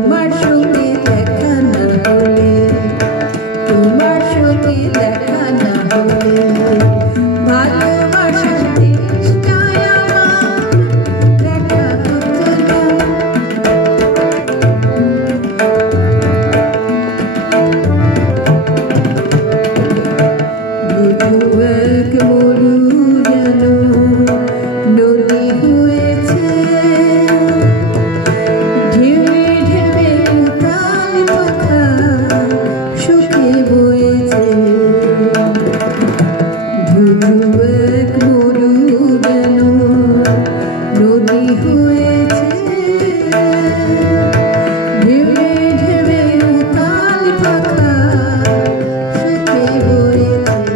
তোমার সঙ্গে দেখা না হলে, তোমার সঙ্গে দেখা না হলে ভালোবাসার চেষ্টায় আমার দেখা হতো না। বুঝো এক মরু যেন নদী হয়েছে, ঢেউয়ে ঢেউয়ে উতাল পাখা শুকে বয়েছে। বুঝো এক মরু যেন নদী হয়েছে, ঢেউয়ে ঢেউয়ে উতাল পাখা শুকে বয়েছে।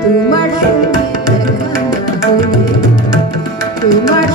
তোমার সঙ্গে দেখা না হলে, তোমার